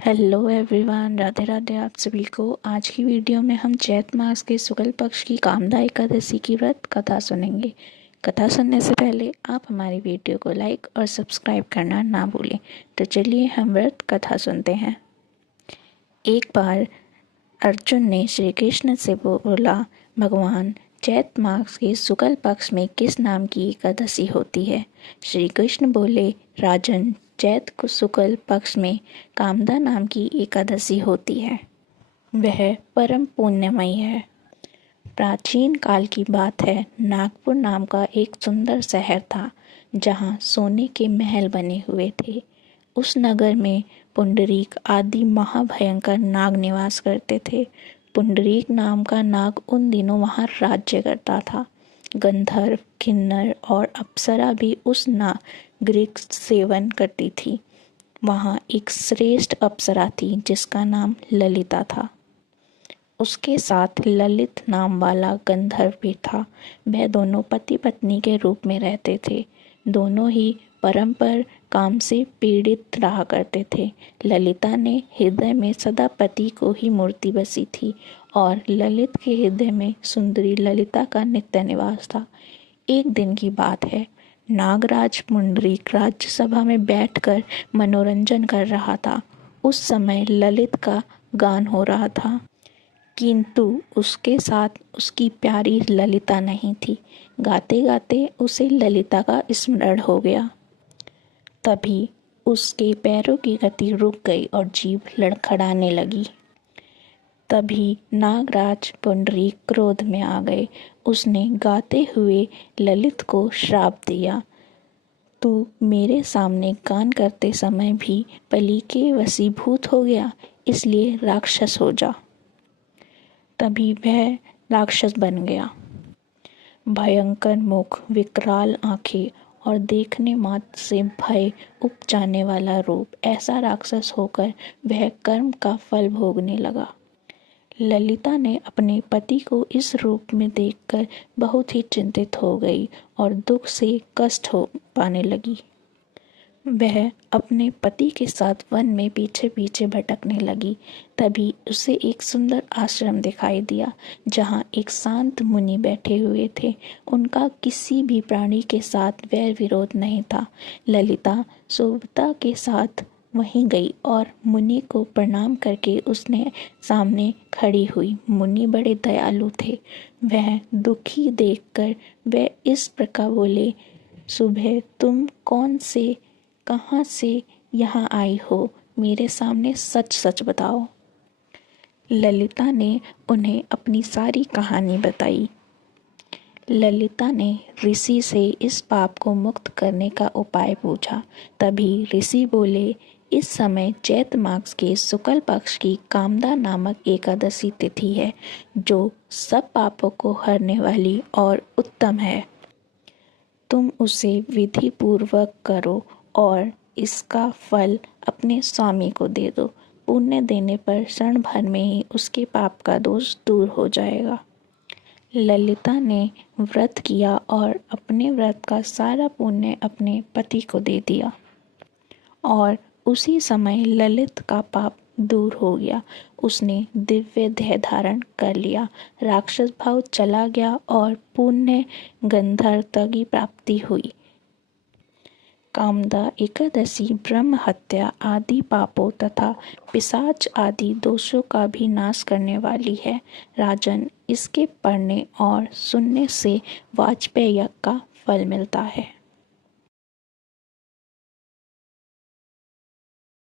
Hello everyone, Radhe Radhe आप सभी को। आज की वीडियो में हम चैत मास के शुक्ल पक्ष की कामदा एकादशी की व्रत कथा सुनेंगे। कथा सुनने से पहले आप हमारी वीडियो को लाइक और सब्सक्राइब करना ना भूलें। तो चलिए हम व्रत कथा सुनते हैं। एक बार अर्जुन ने श्री कृष्ण से बोला, भगवान, चैत मास के शुक्ल पक्ष में किस नाम की एकादशी होती है? श्री कृष्ण बोले, राजन, चैत शुक्ल पक्ष में कामदा नाम की एकादशी होती है। वह परम पुण्यमयी है। प्राचीन काल की बात है। नागपुर नाम का एक सुंदर शहर था जहाँ सोने के महल बने हुए थे। उस नगर में पुंडरीक आदि महाभयंकर नाग निवास करते थे। पुंडरीक नाम का नाग उन दिनों वहाँ राज्य करता था। गंधर्व, किन्नर और अप्सरा भी उस नागरिक सेवन करती थी। वहाँ एक श्रेष्ठ अप्सरा थी जिसका नाम ललिता था। उसके साथ ललित नाम वाला गंधर्व भी था। वह दोनों पति पत्नी के रूप में रहते थे। दोनों ही परंपर काम से पीड़ित रहा करते थे। ललिता ने हृदय में सदा पति को ही मूर्ति बसी थी और ललित के हृदय में सुंदरी ललिता का नित्य निवास था। एक दिन की बात है। नागराज पुंडरीक राज्यसभा में बैठकर मनोरंजन कर रहा था। उस समय ललित का गान हो रहा था, किंतु उसके साथ उसकी प्यारी ललिता नहीं थी। गाते गाते उसे ललिता का स्मरण हो गया। तभी उसके पैरों की गति रुक गई और जीभ लड़खड़ाने लगी। तभी नागराज पुंडरीक क्रोध में आ गए। उसने गाते हुए ललित को श्राप दिया, तू मेरे सामने गान करते समय भी पली के वशीभूत हो गया, इसलिए राक्षस हो जा। तभी वह राक्षस बन गया। भयंकर मुख, विकराल आंखें और देखने मात्र से भय उपजाने वाला रूप, ऐसा राक्षस होकर वह कर्म का फल भोगने लगा। ललिता ने अपने पति को इस रूप में देखकर बहुत ही चिंतित हो गई और दुख से कष्ट हो पाने लगी। वह अपने पति के साथ वन में पीछे पीछे भटकने लगी। तभी उसे एक सुंदर आश्रम दिखाई दिया जहाँ एक शांत मुनि बैठे हुए थे। उनका किसी भी प्राणी के साथ वैर विरोध नहीं था। ललिता सुव्रता के साथ वहीं गई और मुनि को प्रणाम करके उसने सामने खड़ी हुई। मुनि बड़े दयालु थे। वह दुखी देखकर वह इस प्रकार बोले, सुबह तुम कौन से कहाँ से यहाँ आई हो? मेरे सामने सच सच बताओ। ललिता ने उन्हें अपनी सारी कहानी बताई। ललिता ने ऋषि से इस पाप को मुक्त करने का उपाय पूछा। तभी ऋषि बोले, इस समय चैत मास के शुक्ल पक्ष की कामदा नामक एकादशी तिथि है, जो सब पापों को हरने वाली और उत्तम है। तुम उसे विधि पूर्वक करो और इसका फल अपने स्वामी को दे दो। पुण्य देने पर क्षण भर में ही उसके पाप का दोष दूर हो जाएगा। ललिता ने व्रत किया और अपने व्रत का सारा पुण्य अपने पति को दे दिया और उसी समय ललित का पाप दूर हो गया। उसने दिव्य देह धारण कर लिया, राक्षस भाव चला गया और पुण्य गंधर्व तक की प्राप्ति हुई। कामदा एकादशी ब्रह्म हत्या आदि पापों तथा पिशाच आदि दोषों का भी नाश करने वाली है। राजन, इसके पढ़ने और सुनने से वाजपेय यज्ञ का फल मिलता है।